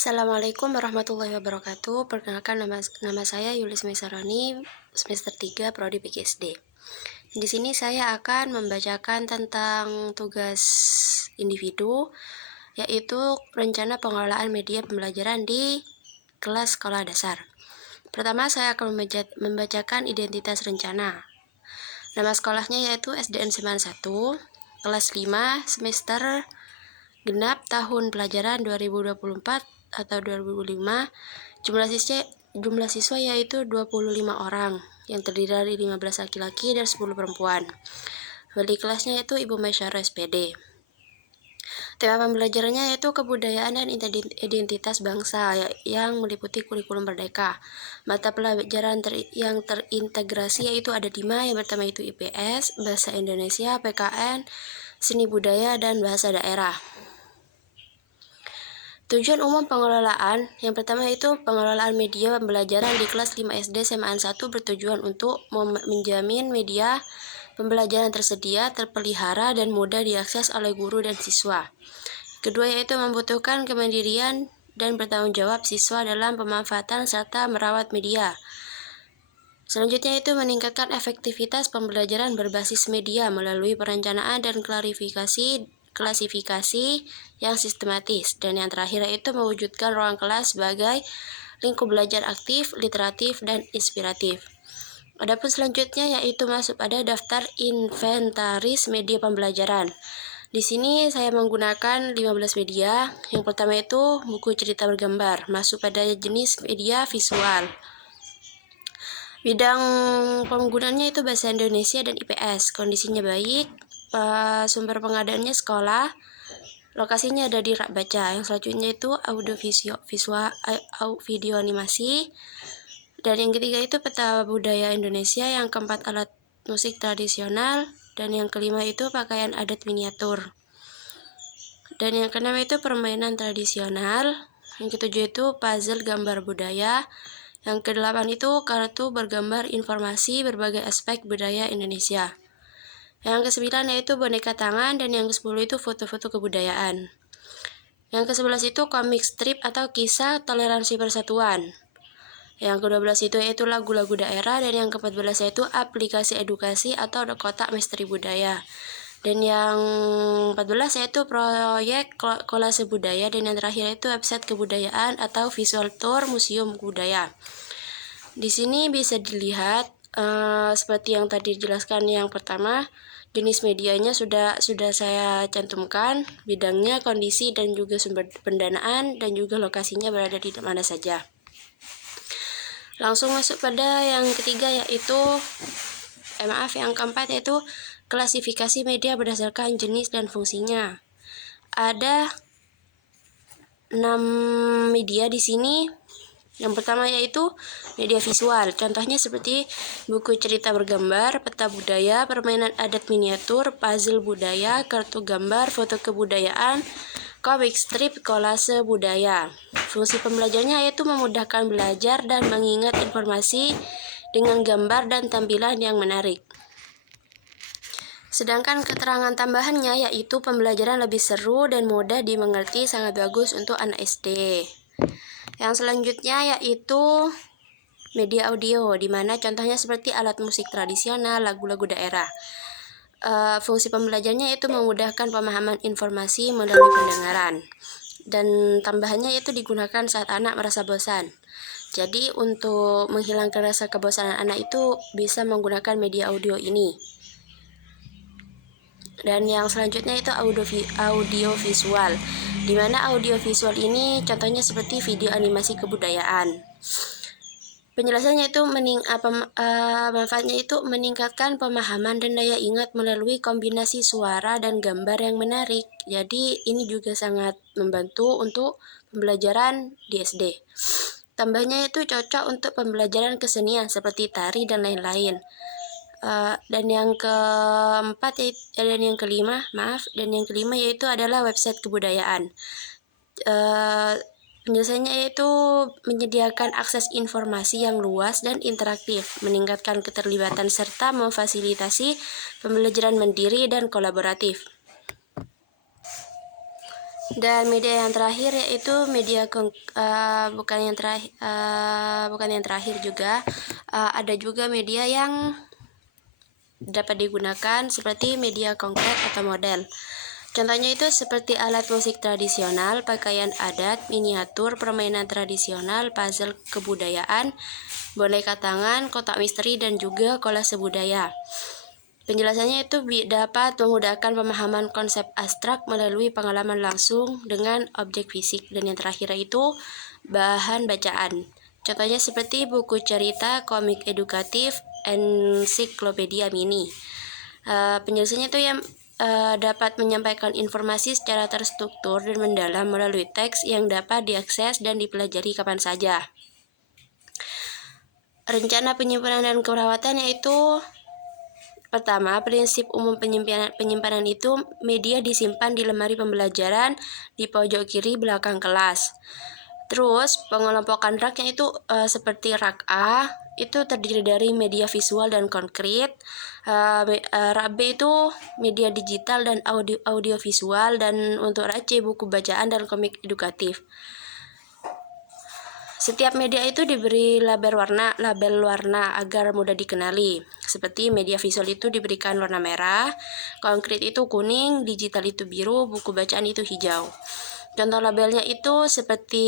Assalamualaikum warahmatullahi wabarakatuh. Perkenalkan nama saya Yulis Mesaroni, semester 3 Prodi PGSD. Di sini saya akan membacakan tentang tugas individu, yaitu rencana pengelolaan media pembelajaran di kelas sekolah dasar. Pertama, saya akan membacakan identitas rencana. Nama sekolahnya yaitu SDN Seman 1, kelas 5, semester genap tahun pelajaran 2024 atau 2005. Jumlah siswa yaitu 25 orang yang terdiri dari 15 laki-laki dan 10 perempuan. Wali kelasnya yaitu Ibu Maisyara SPD. Tema pembelajarannya yaitu kebudayaan dan identitas bangsa yang meliputi kurikulum merdeka. Mata pelajaran yang terintegrasi yaitu ada 5. Yang pertama itu IPS, Bahasa Indonesia, PKN, Seni Budaya, dan Bahasa Daerah. Tujuan umum pengelolaan, yang pertama itu pengelolaan media pembelajaran di kelas 5 SD Semaan 1 bertujuan untuk menjamin media pembelajaran tersedia, terpelihara, dan mudah diakses oleh guru dan siswa. Kedua yaitu membutuhkan kemandirian dan bertanggung jawab siswa dalam pemanfaatan serta merawat media. Selanjutnya itu meningkatkan efektivitas pembelajaran berbasis media melalui perencanaan dan klasifikasi yang sistematis. Dan yang terakhir yaitu mewujudkan ruang kelas sebagai lingkup belajar aktif, literatif, dan inspiratif. Adapun selanjutnya yaitu masuk pada daftar inventaris media pembelajaran. Di sini saya menggunakan 15 media. Yang pertama itu buku cerita bergambar, masuk pada jenis media visual. Bidang penggunaannya itu Bahasa Indonesia dan IPS. Kondisinya baik, sumber pengadaannya sekolah, lokasinya ada di rak baca. Yang selanjutnya itu video animasi, dan yang ketiga itu peta budaya Indonesia, yang keempat alat musik tradisional, dan yang kelima itu pakaian adat miniatur, dan yang keenam itu permainan tradisional, yang ketujuh itu puzzle gambar budaya, yang kedelapan itu kartu bergambar informasi berbagai aspek budaya Indonesia. Yang ke-9 yaitu boneka tangan, dan yang ke-10 itu foto-foto kebudayaan. Yang ke-11 itu komik strip atau kisah toleransi persatuan. Yang ke-12 itu yaitu lagu-lagu daerah, dan yang ke-14 yaitu aplikasi edukasi atau kotak misteri budaya. Dan yang 14 yaitu proyek kolase budaya, dan yang terakhir itu website kebudayaan atau visual tour museum budaya. Di sini bisa dilihat seperti yang tadi dijelaskan. Yang pertama, jenis medianya sudah saya cantumkan, bidangnya, kondisi, dan juga sumber pendanaan, dan juga lokasinya berada di mana saja. Langsung masuk pada yang ketiga yaitu yang keempat yaitu klasifikasi media berdasarkan jenis dan fungsinya. Ada 6 media di sini. Yang pertama yaitu media visual. Contohnya seperti buku cerita bergambar, peta budaya, permainan adat miniatur, puzzle budaya, kartu gambar, foto kebudayaan, komik strip, kolase budaya. Fungsi pembelajarnya yaitu memudahkan belajar dan mengingat informasi dengan gambar dan tampilan yang menarik. Sedangkan keterangan tambahannya yaitu pembelajaran lebih seru dan mudah dimengerti, sangat bagus untuk anak SD. Yang selanjutnya yaitu media audio, di mana contohnya seperti alat musik tradisional, lagu-lagu daerah. Fungsi pembelajarannya yaitu memudahkan pemahaman informasi melalui pendengaran. Dan tambahannya yaitu digunakan saat anak merasa bosan. Jadi untuk menghilangkan rasa kebosanan anak itu bisa menggunakan media audio ini. Dan yang selanjutnya itu audio visual, di mana audio visual ini contohnya seperti video animasi kebudayaan. Penjelasannya itu manfaatnya itu meningkatkan pemahaman dan daya ingat melalui kombinasi suara dan gambar yang menarik. Jadi ini juga sangat membantu untuk pembelajaran di SD. Tambahnya itu cocok untuk pembelajaran kesenian seperti tari dan lain-lain. Dan yang kelima yaitu adalah website kebudayaan. Penjelasannya yaitu menyediakan akses informasi yang luas dan interaktif, meningkatkan keterlibatan serta memfasilitasi pembelajaran mandiri dan kolaboratif. Dan media yang terakhir yaitu media bukan yang terakhir juga, ada juga media yang dapat digunakan seperti media konkret atau model. Contohnya itu seperti alat musik tradisional, pakaian adat, miniatur, permainan tradisional, puzzle kebudayaan, boneka tangan, kotak misteri, dan juga kolase budaya. Penjelasannya itu dapat memudahkan pemahaman konsep abstrak melalui pengalaman langsung dengan objek fisik. Dan yang terakhir itu bahan bacaan. Contohnya seperti buku cerita, komik edukatif, ensiklopedia mini. Penjelasannya itu yang dapat menyampaikan informasi secara terstruktur dan mendalam melalui teks yang dapat diakses dan dipelajari kapan saja. Rencana penyimpanan dan keperawatan yaitu pertama, prinsip umum penyimpanan itu media disimpan di lemari pembelajaran di pojok kiri belakang kelas. Terus pengelompokan raknya itu seperti rak A itu terdiri dari media visual dan konkret. Rak B itu media digital dan audio visual, dan untuk rak C buku bacaan dan komik edukatif. Setiap media itu diberi label warna agar mudah dikenali. Seperti media visual itu diberikan warna merah, konkret itu kuning, digital itu biru, buku bacaan itu hijau. Contoh labelnya itu seperti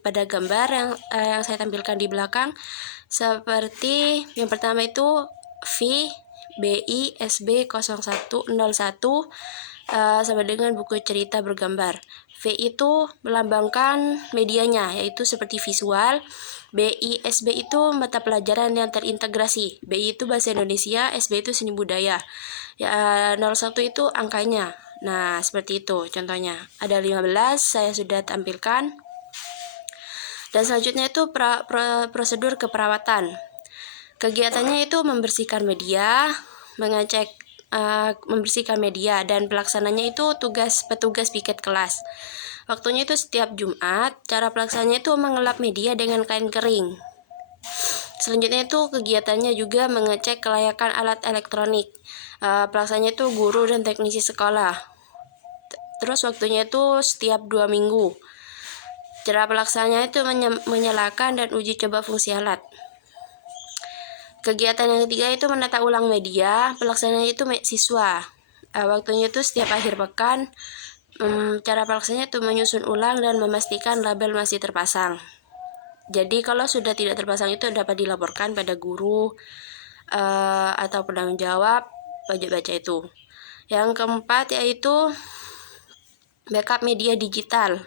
pada gambar yang saya tampilkan di belakang. Seperti yang pertama itu VBI-SB 0101 sama dengan buku cerita bergambar. V itu melambangkan medianya, yaitu seperti visual. BISB itu mata pelajaran yang terintegrasi. BI itu bahasa Indonesia, SB itu seni budaya. 01 itu angkanya. Nah, seperti itu contohnya. Ada 15, saya sudah tampilkan. Dan selanjutnya itu prosedur keperawatan. Kegiatannya itu membersihkan media, mengecek membersihkan media, dan pelaksananya itu tugas petugas piket kelas. Waktunya itu setiap Jumat. Cara pelaksananya itu mengelap media dengan kain kering. Selanjutnya itu kegiatannya juga mengecek kelayakan alat elektronik. Pelaksananya itu guru dan teknisi sekolah. Terus waktunya itu setiap 2 minggu. Cara pelaksananya itu menyalakan dan uji coba fungsi alat. Kegiatan yang ketiga itu menata ulang media. Pelaksananya itu siswa. Waktunya itu setiap akhir pekan. Cara pelaksananya itu menyusun ulang dan memastikan label masih terpasang. Jadi kalau sudah tidak terpasang itu dapat dilaporkan pada guru atau penanggung jawab pojok baca itu. Yang keempat yaitu backup media digital.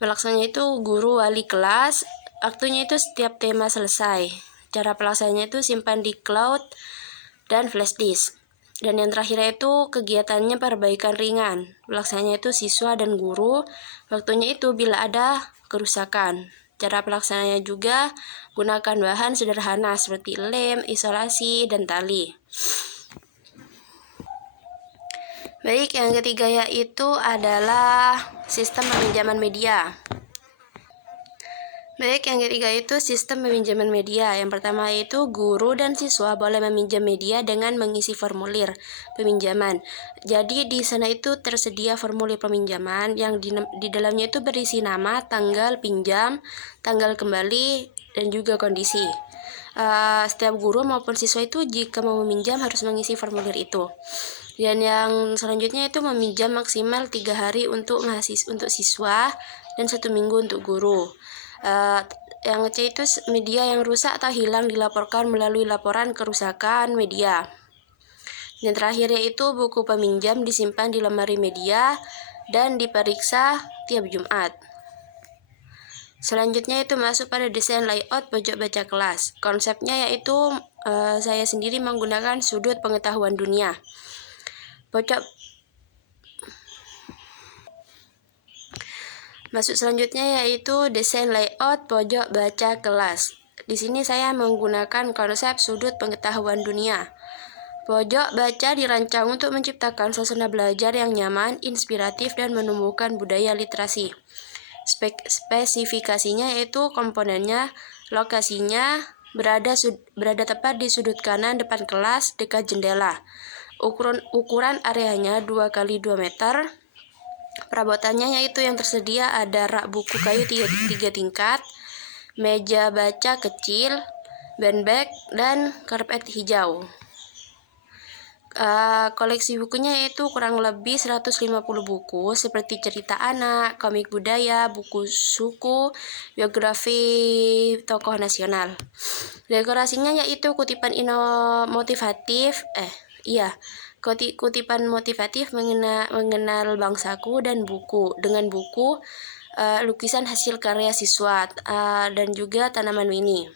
Pelaksananya itu guru wali kelas. Waktunya itu setiap tema selesai. Cara pelaksananya itu simpan di cloud dan flash disk. Dan yang terakhir itu kegiatannya perbaikan ringan. Pelaksananya itu siswa dan guru. Waktunya itu bila ada kerusakan. Cara pelaksananya juga gunakan bahan sederhana seperti lem, isolasi, dan tali. Baik, yang ketiga yaitu adalah sistem peminjaman media. Baik, yang ketiga itu sistem peminjaman media. Yang pertama yaitu guru dan siswa boleh meminjam media dengan mengisi formulir peminjaman. Jadi di sana itu tersedia formulir peminjaman yang di dalamnya itu berisi nama, tanggal pinjam, tanggal kembali, dan juga kondisi. Setiap guru maupun siswa itu jika mau meminjam harus mengisi formulir itu. Dan yang selanjutnya itu meminjam maksimal 3 hari untuk siswa dan 1 minggu untuk guru. Yang C itu media yang rusak atau hilang dilaporkan melalui laporan kerusakan media. Yang terakhir yaitu buku peminjam disimpan di lemari media dan diperiksa tiap Jumat. Selanjutnya itu masuk pada desain layout pojok baca kelas. Konsepnya yaitu saya sendiri menggunakan sudut pengetahuan dunia. Masuk selanjutnya yaitu desain layout pojok baca kelas. Di sini saya menggunakan konsep sudut pengetahuan dunia. Pojok baca dirancang untuk menciptakan suasana belajar yang nyaman, inspiratif, dan menumbuhkan budaya literasi. Spesifikasinya yaitu komponennya, lokasinya berada tepat di sudut kanan depan kelas dekat jendela. Ukuran areanya 2 x 2 meter. Perabotannya yaitu yang tersedia ada rak buku kayu 3 tingkat, meja baca kecil, bag, dan karpet hijau. Koleksi bukunya yaitu kurang lebih 150 buku seperti cerita anak, komik budaya, buku suku, biografi tokoh nasional. Dekorasinya yaitu kutipan motivatif, kutipan motivatif mengenal bangsaku dan buku dengan buku lukisan hasil karya siswa dan juga tanaman mini.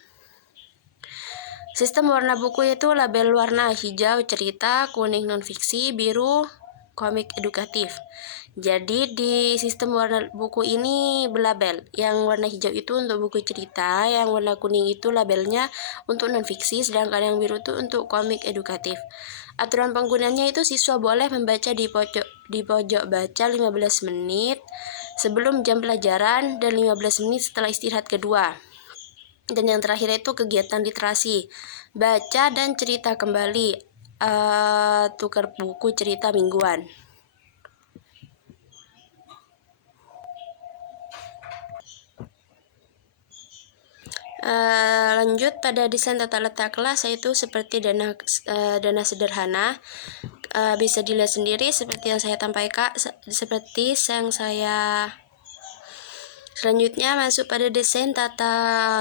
Sistem warna buku itu label warna hijau cerita, kuning non-fiksi, biru komik edukatif. Jadi di sistem warna buku ini berlabel. Yang warna hijau itu untuk buku cerita, yang warna kuning itu labelnya untuk non-fiksi, sedangkan yang biru itu untuk komik edukatif. Aturan penggunaannya itu siswa boleh membaca di pojok baca 15 menit sebelum jam pelajaran dan 15 menit setelah istirahat kedua. Dan yang terakhir itu kegiatan literasi, baca dan cerita kembali, tukar buku cerita mingguan. Lanjut pada desain tata letak kelas, yaitu seperti dana sederhana. Bisa dilihat sendiri seperti yang saya sampaikan, Selanjutnya masuk pada desain tata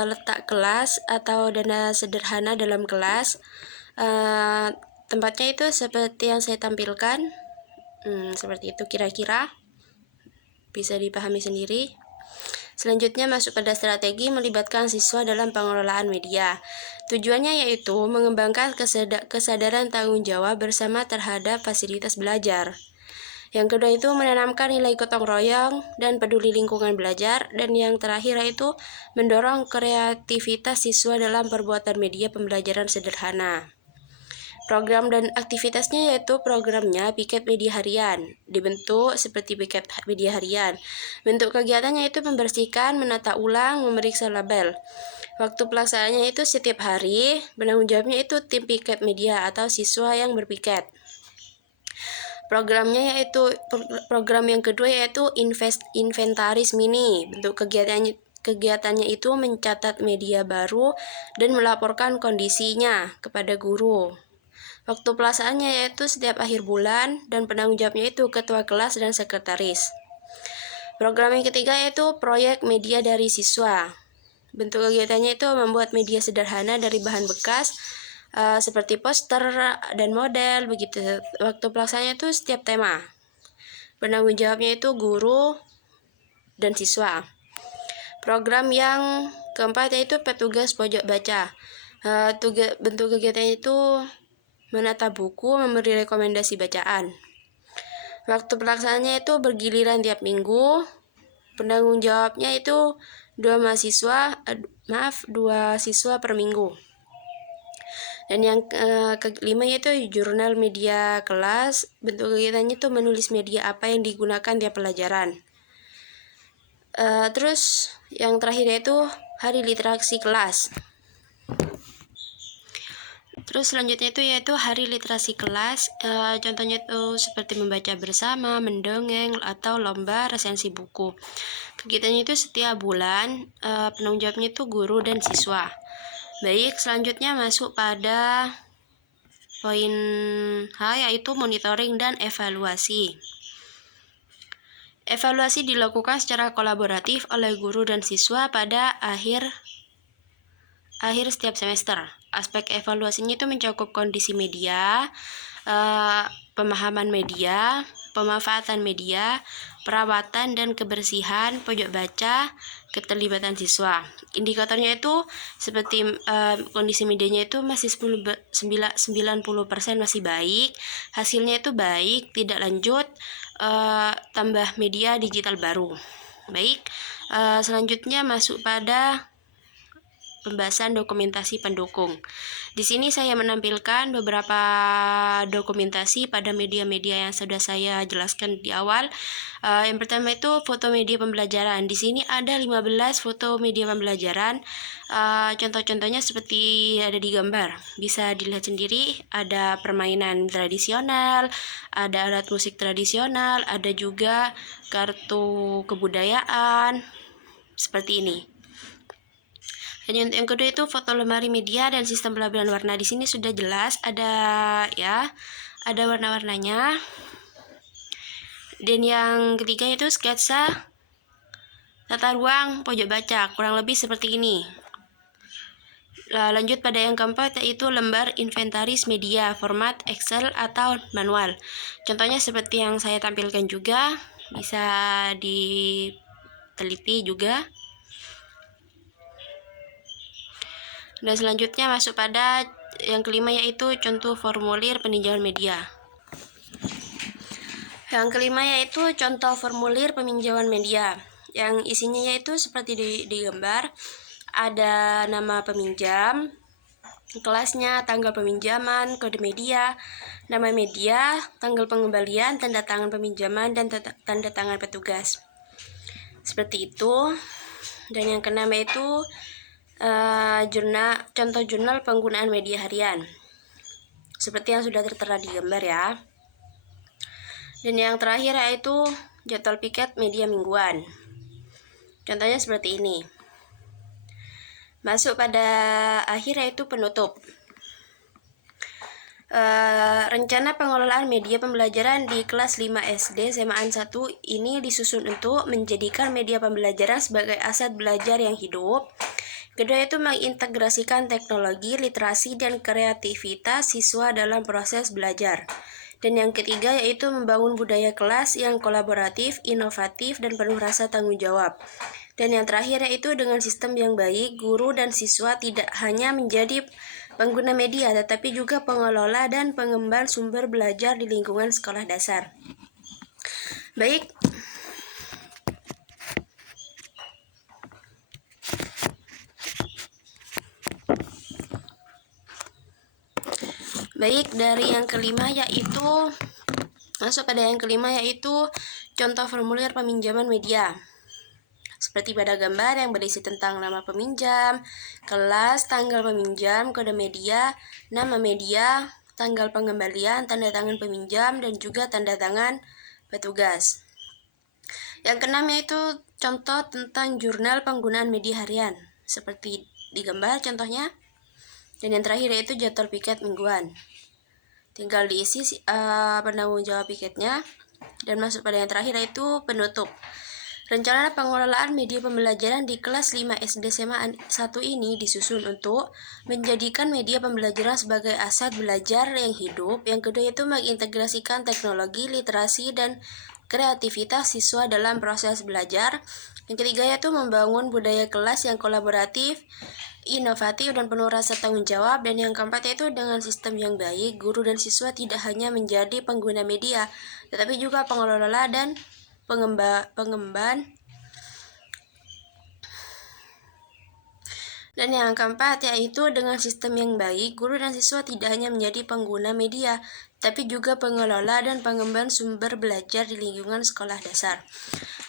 letak kelas atau dana sederhana dalam kelas. Tempatnya itu seperti yang saya tampilkan, seperti itu kira-kira, bisa dipahami sendiri. Selanjutnya masuk pada strategi melibatkan siswa dalam pengelolaan media. Tujuannya yaitu mengembangkan kesadaran tanggung jawab bersama terhadap fasilitas belajar. Yang kedua itu menanamkan nilai gotong royong dan peduli lingkungan belajar. Dan yang terakhir yaitu mendorong kreativitas siswa dalam perbuatan media pembelajaran sederhana. Program dan aktivitasnya yaitu programnya piket media harian, dibentuk seperti piket media harian. Bentuk kegiatannya itu membersihkan, menata ulang, memeriksa label. Waktu pelaksanaannya itu setiap hari, penanggung jawabnya itu tim piket media atau siswa yang berpiket. Programnya yaitu program yang kedua yaitu inventaris mini. Bentuk kegiatannya itu mencatat media baru dan melaporkan kondisinya kepada guru. Waktu pelaksanaannya yaitu setiap akhir bulan dan penanggung jawabnya itu ketua kelas dan sekretaris. Program yang ketiga yaitu proyek media dari siswa. Bentuk kegiatannya itu membuat media sederhana dari bahan bekas seperti poster dan model begitu. Waktu pelaksanaannya itu setiap tema. Penanggung jawabnya itu guru dan siswa. Program yang keempat yaitu petugas pojok baca. Bentuk kegiatannya itu menata buku, memberi rekomendasi bacaan. Waktu pelaksanaannya itu bergiliran tiap minggu. Penanggung jawabnya itu 2 siswa per minggu. Dan yang kelima yaitu jurnal media kelas. Bentuk kegiatannya itu menulis media apa yang digunakan tiap pelajaran. Terus yang terakhir yaitu hari literasi kelas. Terus selanjutnya itu yaitu hari literasi kelas. Contohnya itu seperti membaca bersama, mendongeng, atau lomba resensi buku. Kegiatannya itu setiap bulan. Penanggung jawabnya itu guru dan siswa. Baik, selanjutnya masuk pada poin H yaitu monitoring dan evaluasi. Evaluasi dilakukan secara kolaboratif oleh guru dan siswa pada akhir setiap semester. Aspek evaluasinya itu mencakup kondisi media, pemahaman media, pemanfaatan media, perawatan dan kebersihan pojok baca, keterlibatan siswa. Indikatornya itu seperti kondisi medianya itu masih 90% masih baik, hasilnya itu baik, tidak lanjut, tambah media digital baru. Baik, selanjutnya masuk pada pembahasan dokumentasi pendukung. Di sini saya menampilkan beberapa dokumentasi pada media-media yang sudah saya jelaskan di awal. Yang pertama itu foto media pembelajaran. Di sini ada 15 foto media pembelajaran. Contoh-contohnya seperti ada di gambar. Bisa dilihat sendiri, ada permainan tradisional, ada alat musik tradisional, ada juga kartu kebudayaan, seperti ini. Dan yang kedua itu foto lemari media dan sistem pelabelan warna. Di sini sudah jelas ada warna-warnanya. Dan yang ketiga itu sketsa tata ruang pojok baca, kurang lebih seperti ini. Lanjut pada yang keempat yaitu lembar inventaris media format Excel atau manual. Contohnya seperti yang saya tampilkan juga, bisa diteliti juga. Dan selanjutnya masuk pada yang kelima yaitu contoh formulir peninjauan media. Yang kelima yaitu contoh formulir peninjauan media. Yang isinya yaitu seperti di gambar. Ada nama peminjam, kelasnya, tanggal peminjaman, kode media, nama media, tanggal pengembalian, tanda tangan peminjaman, dan tanda tangan petugas. Seperti itu. Dan yang keenam yaitu contoh jurnal penggunaan media harian, seperti yang sudah tertera di gambar ya. Dan yang terakhir yaitu jadwal piket media mingguan. Contohnya seperti ini. Masuk pada akhir yaitu penutup. Rencana pengelolaan media pembelajaran di kelas 5 SD SMA 1 ini disusun untuk menjadikan media pembelajaran sebagai aset belajar yang hidup. Kedua itu mengintegrasikan teknologi, literasi, dan kreativitas siswa dalam proses belajar. Dan yang ketiga yaitu membangun budaya kelas yang kolaboratif, inovatif, dan penuh rasa tanggung jawab. Dan yang terakhir yaitu dengan sistem yang baik, guru dan siswa tidak hanya menjadi pengguna media, tetapi juga pengelola dan pengemban sumber belajar di lingkungan sekolah dasar. Baik. Baik, dari yang kelima yaitu masuk pada yang kelima yaitu contoh formulir peminjaman media. Seperti pada gambar yang berisi tentang nama peminjam, kelas, tanggal peminjam, kode media, nama media, tanggal pengembalian, tanda tangan peminjam, dan juga tanda tangan petugas. Yang keenam yaitu contoh tentang jurnal penggunaan media harian, seperti di gambar contohnya. Dan yang terakhir yaitu jadwal piket mingguan. Tinggal diisi penanggung jawab piketnya. Dan masuk pada yang terakhir yaitu penutup. Rencana pengelolaan media pembelajaran di kelas 5 SD SMA 1 ini disusun untuk menjadikan media pembelajaran sebagai aset belajar yang hidup. Yang kedua yaitu mengintegrasikan teknologi, literasi, dan kreativitas siswa dalam proses belajar. Yang ketiga yaitu membangun budaya kelas yang kolaboratif, inovatif, dan penuh rasa tanggung jawab. Dan yang keempat yaitu dengan sistem yang baik, guru dan siswa tidak hanya menjadi pengguna media, tetapi juga pengelola dan pengemban. Dan yang keempat yaitu dengan sistem yang baik, guru dan siswa tidak hanya menjadi pengguna media, tapi juga pengelola dan pengemban sumber belajar di lingkungan sekolah dasar.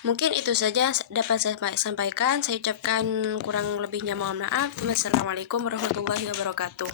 Mungkin itu saja dapat saya sampaikan. Saya ucapkan kurang lebihnya mohon maaf. Wassalamualaikum warahmatullahi wabarakatuh.